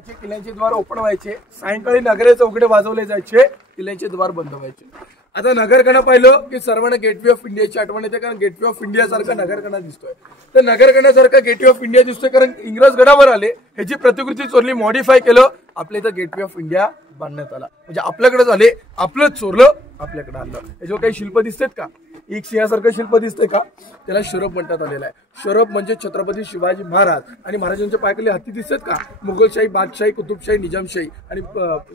किल्ल्यांचे द्वार ओपन व्हायचे, सायंकाळी नगरे चौकडे वाजवले जायचे, किल्ल्यांचे द्वार बंद व्हायचे. आता नगरकडे पाहिलं की सर्वांना गेटवे ऑफ इंडियाची आठवण येते, कारण गेटवे ऑफ इंडिया सारखा नगरकडा दिसतोय. तर नगरकड्यासारखा गेटवे ऑफ इंडिया दिसतोय कारण इंग्रज गडावर आले, ह्याची प्रतिकृती चोरली, मॉडिफाय केलं, आपल्या इथं गेटवे ऑफ इंडिया बांधण्यात आला. म्हणजे आपल्याकडे झाले, आपलं चोरलं, आपल्याकडे आणलं. याच्यावर काही शिल्प दिसतात का? एक सिंहासारखं शिल्प दिसतंय का? त्याला शरफ म्हणण्यात आलेला आहे. शरफ म्हणजे छत्रपती शिवाजी महाराज आणि महाराजांच्या पायाखाली हत्ती दिसतात का? मुघलशाही, बादशाही, कुतुबशाही, निजामशाही आणि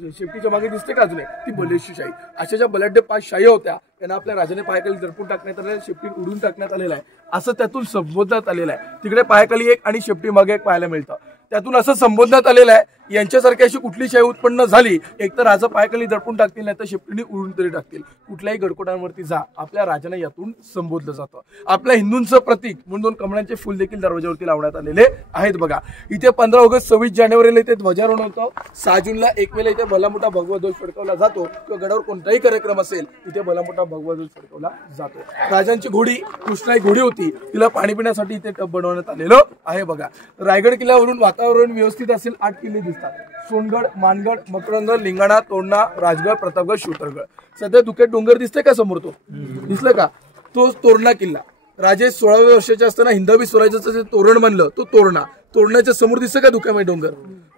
शेपटीच्या मागे दिसते का अजून ती बलेशीशाही. अशा ज्या बलाढ्य 5 शाही होत्या त्यांना आपल्या राजाने पायाखाली दडपून टाकण्यात आलेलं, शेपटी उडून टाकण्यात आलेला आहे, असं त्यातून संबोधण्यात आलेलं आहे. तिकडे पायाखाली एक आणि शेपटी मागे एक पाहायला मिळतं. त्यातून असं संबोधण्यात आलेलं आहे, यांच्यासारखी अशी कुठली शाही उत्पन्न झाली, एक तर राजा पायाखाली दडपून टाकतील, नाही तर शेपटीने उडून तरी टाकतील. कुठल्याही गडकोटांवरती जा, आपल्या राजाने यातून संबोधलं जातं. आपल्या हिंदूंचं प्रतीक म्हणून 2 कमळांचे फुल देखील दरवाजावरती लावण्यात आलेले आहेत. बघा इथे 15 ऑगस्ट 26 जानेवारीला इथे ध्वजारोहण होतं. 6 जूनला एक वेळेला इथे भलामोठा भगवा ध्वज फडकवला जातो, किंवा गडावर कोणताही कार्यक्रम असेल इथे भलामोठा भगवा ध्वज फडकवला जातो. राजांची घोडी कृष्णा घोडी होती, तिला पाणी पिण्यासाठी इथे टब बनवण्यात आलेलं आहे. बघा रायगड किल्ल्यावरून वातावरण व्यवस्थित असेल. 8 किल्ले दिसतात: सोनगड, मानगड, मकरंद, लिंगाणा, तोरणा, राजगड, प्रतापगड, शिवतरगड. सध्या धुक्यात डोंगर दिसतंय का समोर? तो दिसलं का? तो तोरणा किल्ला. राजे 16व्या वर्षाचे असताना हिंदवी स्वराज्याचं जे तोरण बनलं, तो तोरणा. तोरणाच्या समोर दिसतं का धुक्यामध्ये डोंगर?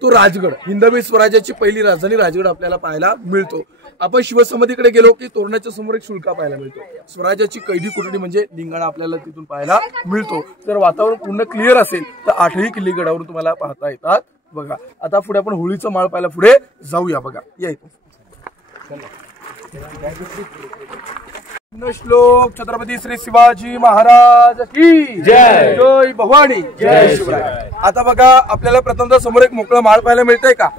तो राजगड. हिंदवी स्वराज्याची पहिली राजधानी राजगड आपल्याला पाहायला मिळतो. आपण शिवसमाधीकडे गेलो की तोरणाच्या समोर एक शुल्का पाहायला मिळतो. स्वराज्याची कैदी कोठडी म्हणजे लिंगाणा आपल्याला तिथून पाहायला मिळतो. जर वातावरण पूर्ण क्लिअर असेल तर 8ही किल्ले गडावरून तुम्हाला पाहता येतात. बघा आता पुढे आपण होळीचं माळ पाहायला पुढे जाऊया. बघा या इथं श्लोक छत्रपती श्री शिवाजी महाराज की जय. जय भवानी, जय शिवराय. आता बघा आपल्याला प्रथमतः समोर एक मोकळं माळ पाहायला मिळतंय का?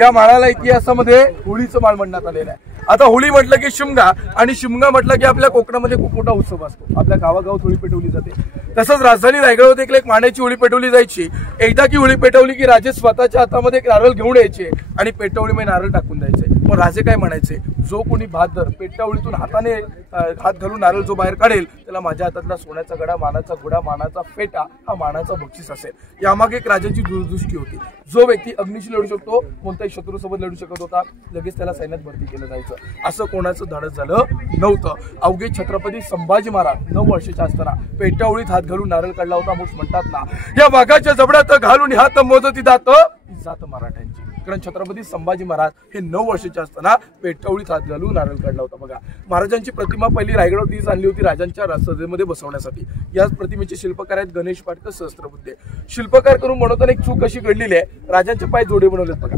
या माळाला इतिहासामध्ये होळीचं माळ म्हणण्यात आलेलं आहे. आता होळी म्हटलं की शिमगा, आणि शिमगा म्हटलं की आपल्या कोकणामध्ये खूप मोठा उत्सव असतो. आपल्या गावागावात होळी पेटवली जाते. तसंच राजधानी रायगड देखील एक मांड्याची होळी पेटवली जायची. एकदा की होळी पेटवली की राजे स्वतःच्या हातामध्ये एक नारळ घेऊन यायचे आणि पेटवलीमध्ये नारळ टाकून द्यायचे. मग राजे काय म्हणायचे, जो कोणी बहादर पेटवलीतून हाताने हात घालून नारळ जो बाहेर काढेल त्याला माझ्या हातातला सोन्याचा गडा, मानाचा घोडा, मानाचा फेटा हा मानाचा बक्षीस असेल. यामागे एक राजाची दूरदृष्टी होती. जो व्यक्ती अग्नीशी लढू शकतो, कोणत्याही शत्रूसोबत लढू शकत होता, लगेच त्याला सैन्यात भरती केलं जायचं. असं कोणाचं धाडस झालं नव्हतं. अवघे छत्रपती संभाजी महाराज 9 वर्षाचे असताना पेटावळीत हात घालून नारळ काढला होता. मूस म्हणतात ना, या वाघाच्या जबड्यात घालून हात मोजती जात मराठ्यांची. कारण छत्रपती संभाजी महाराज हे 9 वर्षाचे असताना पेटावळीत हात घालून नारळ काढला होता. बघा महाराजांची प्रतिमा पहिली रायगडवरतीच आणली होती राजांच्या सभेमध्ये बसवण्यासाठी. याच प्रतिमेचे शिल्पकार आहेत गणेश पाटकर सहस्त्रबुद्धे. शिल्पकार करून बनवताना एक चूक अशी घडलेली आहे, राजांचे पाय जोडे बनवलेत. बघा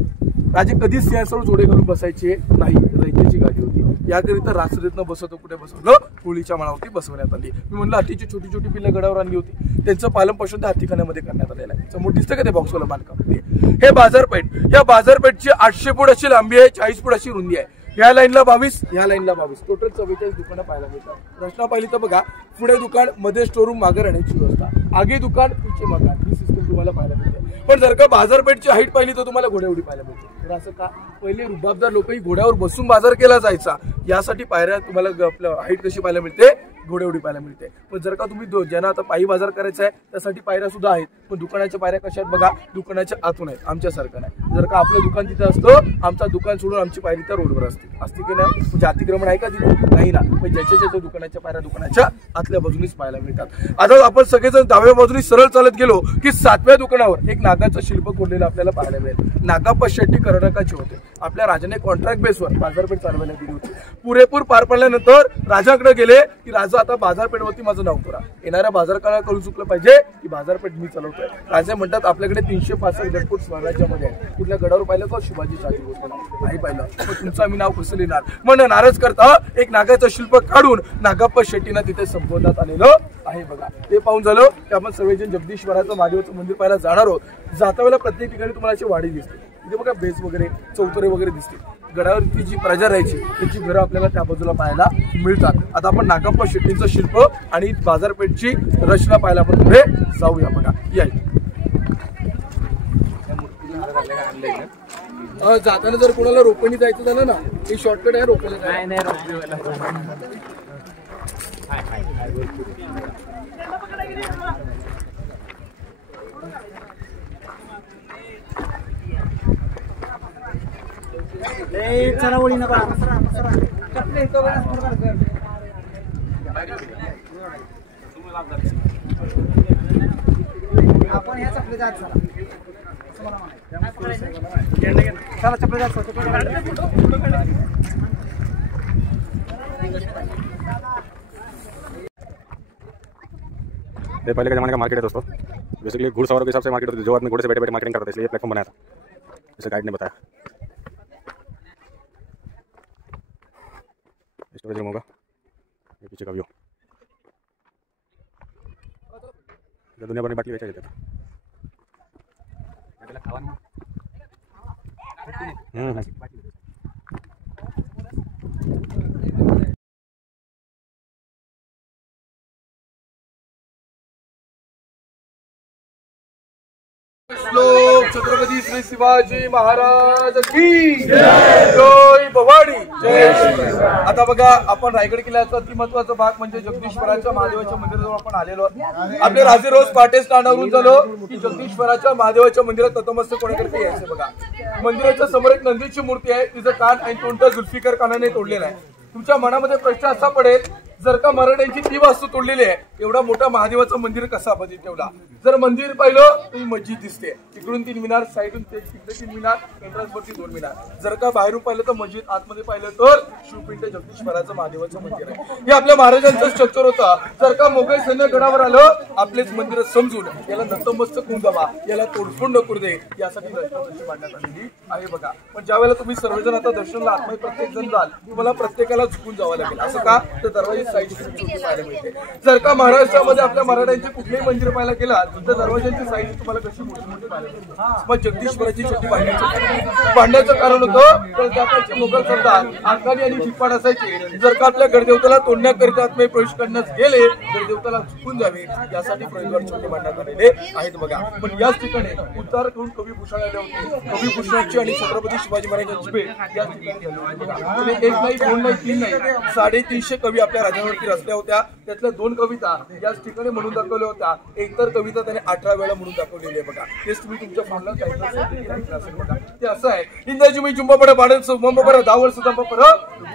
राजे कधीच सिंहासनावर जोडे घालून बसायचे नाही, रयतेची गादी होती. याकरिता राजसभेतनं बसवतो कुठे बसवलं, होळीच्या माळावरती बसवण्यात आली. मी म्हणलं हत्तीची छोटी छोटी पिल्लं गडावर आणली होती, त्यांचं पालन पोषण त्या हत्तीखान्यामध्ये करण्यात आलेलं आहे. समोर दिसतं का ते बॉक्सवाला बांधकाम? हे बाजारपेठ. या बाजारपेठची 800 फूट अशी लांबी आहे, 40 फूट अशी रुंदी आहे. या लाईनला 22, या लाईनला 22, टोटल 44 दुकानं पाहायला मिळतात. रचना पाहिली तर बघा, पुढे दुकान, मध्ये स्टोरूम, मागे राहण्याची व्यवस्था, आगे दुकान, पिछे मकान, ही सिस्टम तुम्हाला पाहायला मिळते. पण जर का बाजारपेठची हाईट पाहिली तर तुम्हाला घोड्यावडी पाहायला मिळते. तर असं का? पहिले रुबाबदार लोकही घोड्यावर बसून बाजार केला जायचा. यासाठी पायऱ्या तुम्हाला आपलं हाईट कशी पाहायला मिळते, घोड्यावडी पाहायला मिळते. पण जर का तुम्ही ज्यांना आता पायी बाजार करायचा आहे त्यासाठी पायऱ्या सुद्धा आहेत. पण दुकानाच्या पायऱ्या कशा आहेत बघा, दुकानाच्या आतून आहेत, आमच्यासारखं नाही. जर का आपलं दुकान तिथं असतं, आमचं दुकान सोडून आमची पायरी त्या रोडवर असते की नाही? म्हणजे अतिक्रमण आहे का तिथे? नाही ना. पण ज्याच्या दुकानाच्या पायऱ्या दुकानाच्या आतल्या बाजूनीच पाहायला मिळतात. आता आपण सगळेजण डाव्या बाजूनी सरळ चालत गेलो की 7व्या दुकानावर एक नागाचं शिल्प कोरलेलं आपल्याला पाहायला मिळेल. नागाप्पा शेट्टी कर्नाटकाचे होते. आपल्या राजाने कॉन्ट्रॅक्ट बेसवर बाजारपेठ चालवायला दिली होती. पुरेपूर पार पडल्यानंतर राजाकडे गेले की राजा आता बाजारपेठवरती माझं नाव करा. येणाऱ्या बाजारकाराला कळू चुकलं पाहिजे की बाजारपेठ मी चालवतोय. राजे म्हणतात आपल्याकडे 365 गडफूट स्वराज्यामध्ये आहे. कुठल्या गडावर पाहिलं का? शिवाजी शाही गोष्ट नाही पाहिलं. मग तुमचं आम्ही नाव कसं लिहिणार? म्हणून नाराज करता एक नागाचं शिल्प काढून नागाप्पा शेट्टीना तिथे संबोधण्यात आलेलं आहे. बघा ते पाहून झालं की आपण सगळेजण जगदीश्वराचं महादेवाचं मंदिर पाहायला जाणार आहोत. जाता वेळेला प्रत्येक ठिकाणी तुम्हाला अशी वाडी दिसते. इथे बघा बेस वगैरे, चौतरे वगैरे दिसते. गडावरती जी प्रजा राहायची त्याची घरं आपल्याला त्या बाजूला पाहायला मिळतात. आता आपण नागाप्पा शेट्टींचं शिल्प आणि बाजारपेठची रचना पाहायला आपण पुढे जाऊया. बघा या जाताना जर कोणाला रोपणी जायचं झालं ना, हे शॉर्टकट आहे. रोपणी आपण ह्या चपले जात चला चपले जात ये पहले के ज़माने का मार्केट है दोस्तों। बेसिकली घुड़सवारों के हिसाब से मार्केट होती है, जो आदमी घोड़े से बैठे बैठे मार्केटिंग करते थे, इसलिए ये प्लेटफॉर्म बनाया था, जैसे गाइड ने बताया। स्टोरेज रूम होगा, ये पीछे का व्यू। दुनिया भर में बाटली बेचा जाता था। श्लोक छत्रपती श्री शिवाजी महाराज की जय भवानी जय शिवराय। आता बघा, आपण रायगड किल्ल्याचा अति महत्वाचा भाग म्हणजे जगदीश्वराच्या महादेवाच्या मंदिराजवळ आपण आलेलो आहोत। आपले राजे रोज पहाटे स्नानावरून झालो की जगदीश्वराच्या महादेवाच्या मंदिरात नतमस्तक होण्याकरता यायचे। बघा, मंदिराच्या समोर एक नंदीची मूर्ती आहे, तिचं कान आणि तोंड जुल्फिकार खानाने तोडलेलं आहे। तुमच्या मनामध्ये प्रश्न असा पडेल, जर का मराठ्यांची ती वास्तू तोडलेली आहे, एवढा मोठा महादेवाचं मंदिर कसा बांधित ठेवला? जर मंदिर पाहिलं तर मस्जिद दिसते, इकडून 3 मिनार, साईडून 3 मिनार, एंट्रन्स वरती 2 मिनार। जर का बाहेरून पाहिलं तर मस्जिद, आतमध्ये पाहिलं तर शिवपिंड जगदीश्वराचं महादेवाचं मंदिर आहे। हे आपल्या महाराजांचं स्ट्रक्चर होतं। जर का मोगल सैन्य गडावर आलं, आपलेच मंदिर समजून याला नतमस्तक होऊन जावा, याला तोडफोड नको दे, यासाठी दर्शनाची मांडण्यात आलेली आहे। बघा, पण ज्यावेळेला तुम्ही सर्वजण आता दर्शनाला आतमध्ये प्रत्येक जण जाल, तुम्हाला प्रत्येकाला झुकून जावं लागेल। असं का? तर दरवाजे साईड पाहायला मिळते। जर का महाराष्ट्रामध्ये आपल्या मराठ्यांचे कुठलेही मंदिर पाहायला गेला तर दरवाजांची साईज तुम्हाला कशी मोठी मोठी पाहायला मिळते। मग जगदीश्वराची छोटी बांधण्याचं कारण होतं, तर त्या काळचे मोगल सरदार आखाडी आणि ठिपाण असायचे। जर का आपल्या गडदेवताला तोडण्याकरिता आतमध्ये प्रवेश करण्यास गेले, गडदेवताला झुकून जावे यासाठी प्रवेशद्वार छोटे बांधण्यात आलेले आहेत। बघा, पण याच ठिकाणी उद्धार करून कवी भूषण आले होते। कवी भूषणाची आणि छत्रपती शिवाजी महाराजांची भेट याच ठिकाणी झाली होती। एक नाही, 2 नाही, 3 नाही, 350 कवी आपल्या राजांवरती रचल्या होत्या। त्यातल्या 2 कविता याच ठिकाणी म्हणून दाखवल्या होत्या। एक तर कविता त्याने 18 वेळा म्हणून दाखवलेली आहे। बघा, तेच तुम्ही तुमच्या फोनला ऐकलं असेल। बघा, ते असं आहे, इंदाजी मी जुंबा पडे बाडन सुंब पर दावळ सुदंब पर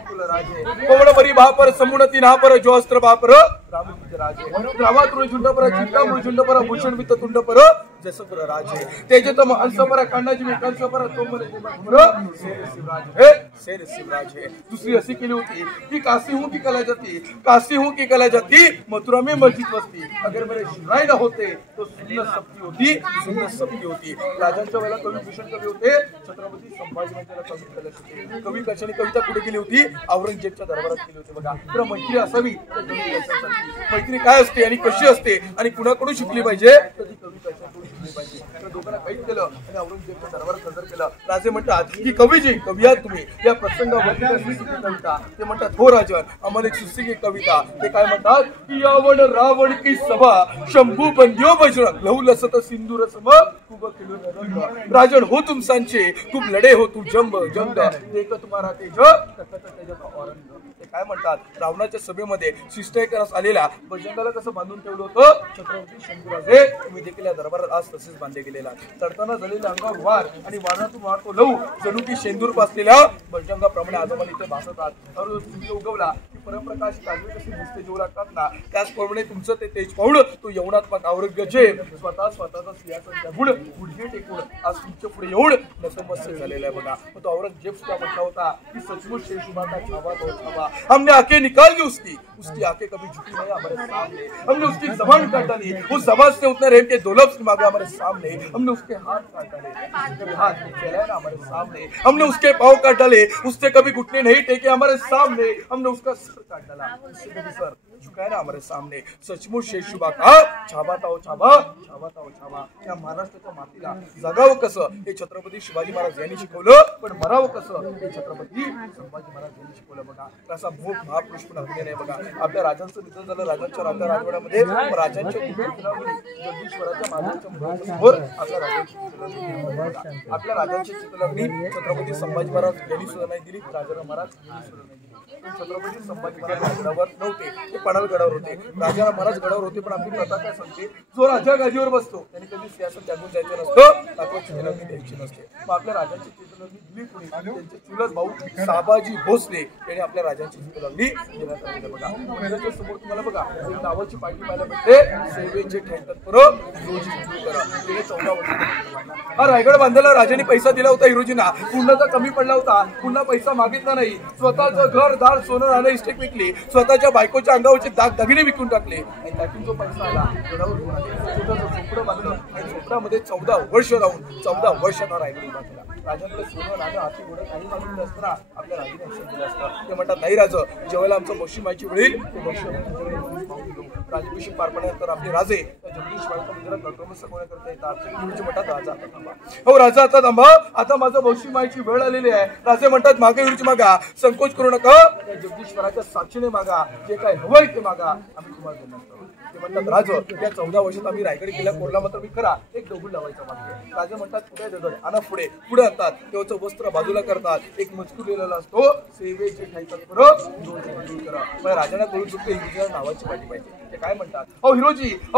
तुला राजे कोवड बरी भापर समुण 3 हा पर जो अस्त्र भापर रामजी राजे रावा तुळ झुंड पर चिंता मुळ झुंड पर भूषण वित तुंड पर जसं पर राजे तेजे तम हंस पर कांडाजी विकांस पर तो मरे पर शेर शिवराज हे शेर शिवराज है। दुसरी अशी केली होती की काशी हूं की कला जाती, काशी हूं की कला जाती, मथुरा में मस्जिद बसती, अगर मेरे शिवराय न होते तो सुंदर सप्ती होती, सुंदर सप्ती होती। राजांच्या वेळेला कवी भूषण कवी होते, छत्रपती संभाजी महाराजांना कवी कलश होते। कवी कशाने कविता कुठे केली होती? औरंगजेबच्या दरबारात केली होती। बघा, तर मैत्री असावी तर कवी कशासाठी, मैत्री काय असते आणि कशी असते आणि कुणाकडून शिकली पाहिजे, तर ती कवी कशाकडून शिकली पाहिजे। तर दोघांना कैद केलं आणि औरंगजेबच्या दरबारात हजर केलं। राजे म्हणतात की कवीजी, कवी आहात तुम्ही, या प्रसंगावरती कविता ते म्हणतात, हो राजन, आम्हाला एक सुस्ती कविता। ते काय म्हणतात की यावण रावण की सभा शंभू बंद्यो बजरंग लहू लसत सिंदूर सम खूप केलो रंग राजन हो तुम सांचे खूप लढे हो तू जंब जंग देख तुम्हारा तेज तखत तेजाचा औरंग। ते काय म्हणतात, रावणाच्या सभेमध्ये शिष्टाचारास आलेल्या बजरंगाला कसं बांधून ठेवलं होतं छत्रपती शंभूराजे, तुम्ही देखील या दरबारात आज तसेच बांधले गेलेला। चढताना झालेल्या अंगावर वार आणि वारातून वारतो लहू जणू की शेंदूर पासलेल्या बजरंगाप्रमाणे आजोबाला इथे भासतात। और सूर्य उगवला की परमप्रकाश काजवे कशी दिसते जेवू लागतात ना, त्याचप्रमाणे तुमचं ते तेज पाहून तो यवनात्मक औरंगजेब स्वतःचा सिंहासन त्यागुण गुडघे टेकून आज तुमच्या पुढे येऊन नतमस्तक झालेला आहे। बघा, तो औरंगजेब सुद्धा म्हटला होता की सचमुच शेषुभाता छावा तो छावा, हमने आंखें निकाल दी उसकी आंखें कभी झुकी नहीं हमारे सामने, हमने उसकी जबान काट डाली, उस जबान से उतने रहम के दो लफ्ज़ मांगे हमारे सामने, हमने उसके हाथ काट डाले, हाथ फैलाए ना हमारे सामने, हमने उसके पाँव काट डाले, उसने कभी घुटने नहीं टेके हमारे सामने, हमने उसका सर काट डाला, उससे कभी सर झुकाया ना हमारे सामने, सचमुच शेषुबा का छावा ताओ छावा, छावा ताओ छावा। या महाराष्ट्राच्या मातीला जगावं कसं हे छत्रपती शिवाजी महाराज यांनी शिकवलं, पण मरावं कसं हे छत्रपती संभाजी महाराज यांनी शिकवलं। बघा, असा भूक महापुरुष पण अभिनय नाही। बघा, आपल्या राजांचं निधन झालं, राजांच्या राजवाड्यामध्ये राजांच्या जगदीश्वराच्या महाराजांच्या समोर आपल्या राजांची चित्रलग्नी छत्रपती संभाजी महाराज यांनी सुद्धा नाही दिली, राजाराम महाराज यांनी सुद्धा नाही दिली। छत्रपती संभाजी महाराज गडावर नव्हते, ते पणाल गडावर होते. राजा महाराज गडावर होते, पण आपली प्रथा काय सांगते, जो राजा गादीवर बसतो त्यांनी कधी सिंहासन त्यागून जायचं नसतं, तात्वाची विनंती द्यायची नसते. मग आपल्या राजांची चित्रलग्नी दिली कोणी, त्यांचे चुलत भाऊ साबाजी भोसले यांनी आपल्या राजांची चित्रलग्नी देण्यात आली. बघा मंदिराच्या समोर तुम्हाला बघा एक नावाची पाठी पाहायला मिळते, सेवेचे ठेवतात गेले 14 वर्ष. हा रायगड बांधायला राजाने पैसा दिला होता हिरोजींना, पुन्हाचा कमी पडला होता, पुन्हा पैसा मागितला नाही. स्वतःचं घर दार सोनं नाणं इस्टेट विकली, स्वतःच्या बायकोच्या अंगावरचे दागिने विकून टाकले आणि त्यातून जो पैसा आला झोपडं बांधलं आणि झोपडामध्ये 14 वर्ष राहून 14 वर्षांना रायगड उभा केला. राजांकडे सोनं नाणं हाती घोडं काही मागितलं असतं ना, आपल्या राजाने लक्ष दिलं असतं. ते म्हणतात नाही राजा, जेव्हा आमचं बक्षी मायची वेळी ते बक्षी राजभिषेक पार पडल्यानंतर आपले राजे जगदीश्वराच्या मंदिरात नतमस्तक होण्याकरता येतात. गुरुजी म्हणतात राजा आता थांबा, हो राजा आता थांबा, आता माझं बक्षी मायची वेळ आलेली आहे. राजे म्हणतात मागे गुरुजी मागा, संकोच करू नका, जगदीश्वराच्या साक्षीने मागा, जे काय हवंय ते मागा, आम्ही तुम्हाला देणार. ते म्हणतात राज, या 14 वर्षात आम्ही रायगड किल्ला कोरला, मात्र मी करा एक दगड लावायचा मागे. राजे म्हणतात कुठे दगड आणा, पुढे पुढे आणतात, तेव्हाचं वस्त्र बाजूला करतात, एक मजकूर लिहिलेला असतो, सेवेचे ठाईतात करा. मग राजांना कळून चुकते हिरोजीला नावाची पाठी पाहिजे. ते काय म्हणतात, अहो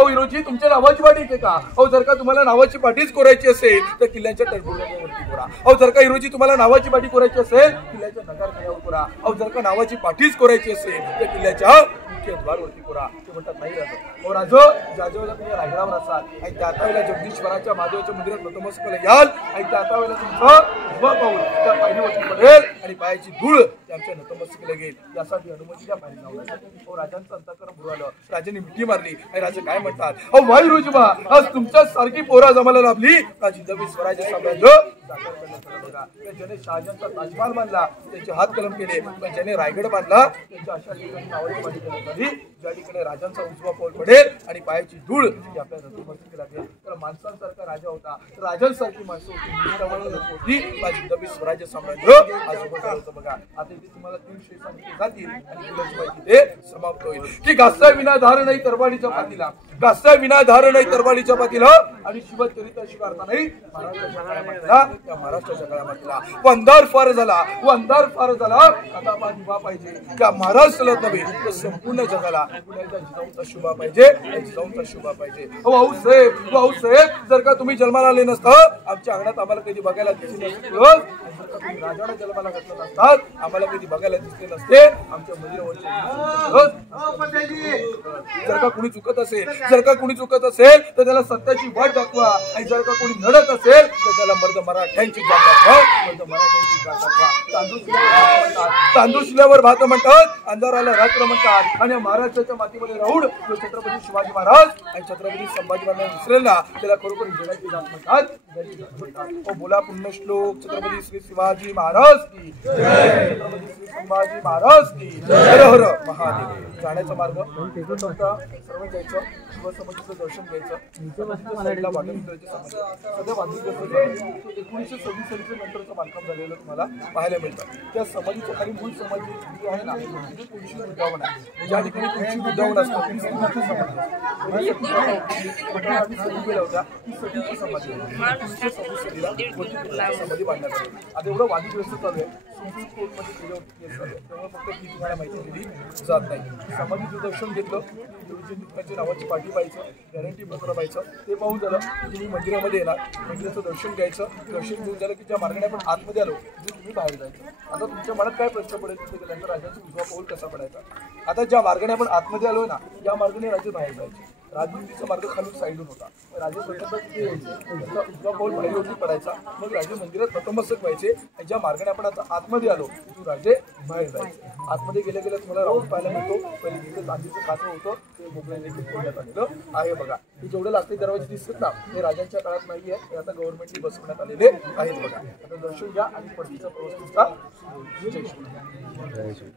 हिरोजी तुमच्या नावाची पाठी आहे का? अहो जर का तुम्हाला नावाची पाठीच कोरायची असेल तर किल्ल्याच्या टरबुजावरती कोरा. अहो जर का हिरोजी तुम्हाला नावाची पाठी कोरायची असेल किल्ल्याच्या नगारखान्यावर कोरा. अहो जर का नावाची पाठीच कोरायची असेल तर किल्ल्याच्या द्वारवरती पुरा. ते म्हणतात नाही राजा, हो राजो ज्या वेळेला तुम्ही रायगडावर असाल आणि त्या वेळेला जगदीश्वराच्या महादेवाच्या मंदिरात नतमस्तक याल आणि त्या वेळेला तुमचं उभा पाऊल त्या पायरीवरती पडेल आणि पायाची धूळ त्यांच्या नतमस्तकाला घेईल, यासाठी अनुमती द्या पाहिजे लावण्यासाठी. हो राजांचं अंतःकरण बुडवलं, राजाने मिठी मारली आणि राजे काय म्हणतात, अहो वाई रोजबा आज तुमच्या सारखी पोरा जमाला लाभली का जिंदगी स्वराज्य साम्राज्य साकार करण्यात बघा. ज्याने शहाजहानचा ताजमहाल बांधला त्याचे हात कलम केले, पण ज्याने रायगड बांधला त्याच्या अशा ठिकाणी नावाची पाठी करण्यात आली ज्या ठिकाणी राजांचा उजवा पाऊल पडेल आणि पायाची धूळ ही आपल्या नतमस्तकी लागेल. तर माणसांसारखा राजा होता, राजांसारखी माणसं होती, जिंदगी स्वराज्य साम्राज्य आज उभं होतं बघा. आता इथे तुम्हाला 3 विषय सांगितले जातील आणि पुढची माहिती ते समाप्त होईल की घासा विना धार नाही तरवाडीच्या पातीला, घासा विना धार नाही तरवाडीच्या पातीला आणि शिवचरित्राशिवाय अर्थ नाही महाराष्ट्राच्या काळामधला. त्या महाराष्ट्राच्या काळामधला वंदार फार झाला, वंदार फार झाला, आता बा दिवा पाहिजे त्या महाराष्ट्राला नव्हे तर संपूर्ण जगाला. जिजाऊंचा शुभा पाहिजे, जिजाऊंचा शुभा पाहिजे. भाऊसाहेब जर का तुम्ही जन्माला आले नसतं आमच्या अंगणात आम्हाला कधी बघायला दिसले नसते, राजाला जन्माला घातलं नसतात आम्हाला कधी बघायला दिसले नसते. आमच्या मंदिरावरचे जर का कुणी चुकत असेल, जर का कुणी चुकत असेल तर त्याला सत्याची वाट दाखवा आणि जर का कोणी नडत असेल तर त्याला मर्द मराठ्यांची जात दाखवा, मर्द मराठ्यांची जात दाखवा. तांदूळ शिल्यावर भात म्हणतात, अंधाराला रात्र म्हणतात आणि महाराष्ट्राच्या मातीमध्ये राहून जो छत्रपती शिवाजी महाराज आणि छत्रपती संभाजी महाराज विसरेल ना त्याला खरोखर जगाची जात म्हणतात. बोला पुण्यश्लोक छत्रपती श्री शिवाजी महाराज की जय, छत्रपती श्री संभाजी महाराज की जय. हर हर महादेव. जाण्याचा मार्ग सर्व जायचं, शिवसमाधीचं दर्शन घ्यायचं, सध्या वादग्रस्त 1926 सालीच्या नंतरचं बांधकाम झालेलं तुम्हाला पाहायला मिळतं. त्या समाधीच्या खाली मूळ समाधी आहे ना तिथे तुळशी वृंदावन आहे, ज्या ठिकाणी तुळशी वृंदावन असतं केल्या होत्या ती सतीची समाधी समाधी बांधण्यात आली. आता एवढं वादग्रस्त चालू आहे, सुप्रीम कोर्टमध्ये केलं होतं केस चालू आहे, त्यामुळे फक्त ती तुम्हाला माहिती दिली जात नाही. समाधीचं दर्शन घेतलं, गुरुजी नावाची पाठी पाहायचं, गॅरंटी पत्र पाहायचं, ते पाहून झालं तुम्ही मंदिरामध्ये येणार, मंदिराचं दर्शन घ्यायचं, दर्शन घेऊन झालं की ज्या मार्गाने आपण आतमध्ये आलो जे तुम्ही बाहेर जायचं. आता तुमच्या मनात काय प्रश्न पडेल तिथे गेल्यानंतर राजाचा उजवा पाऊल कसा पडायचा. आता ज्या मार्गाने आपण आतमध्ये आलोय ना या मार्गाने राजे बाहेर जायचे, राजमुंडीचा मार्ग खालून साईडून होता, राजे प्रथमतः तिथे यायचे, त्यांचा उजवा पाऊल बाहेरवरती पडायचा, मग राजे मंदिरात नतमस्तक व्हायचे आणि ज्या मार्गाने आपण आता आतमध्ये आलो तिथून राजे बाहेर जायचे. आतमध्ये गेल्या गेल्या तुम्हाला राऊंड पाहायला मिळतो, पहिले तिथे चांदीचं कासं होतं ते मोकळ्याने ठेवण्यात आलेलं आहे बघा. हे जेवढे लास्टिक दरवाजे दिसतात ना हे राजांच्या काळात नाही आहे, हे आता गव्हर्नमेंटने बसवण्यात आलेले आहेत बघा. आता दर्शन घ्या आणि परतीचा प्रवास तुमचा जय श्री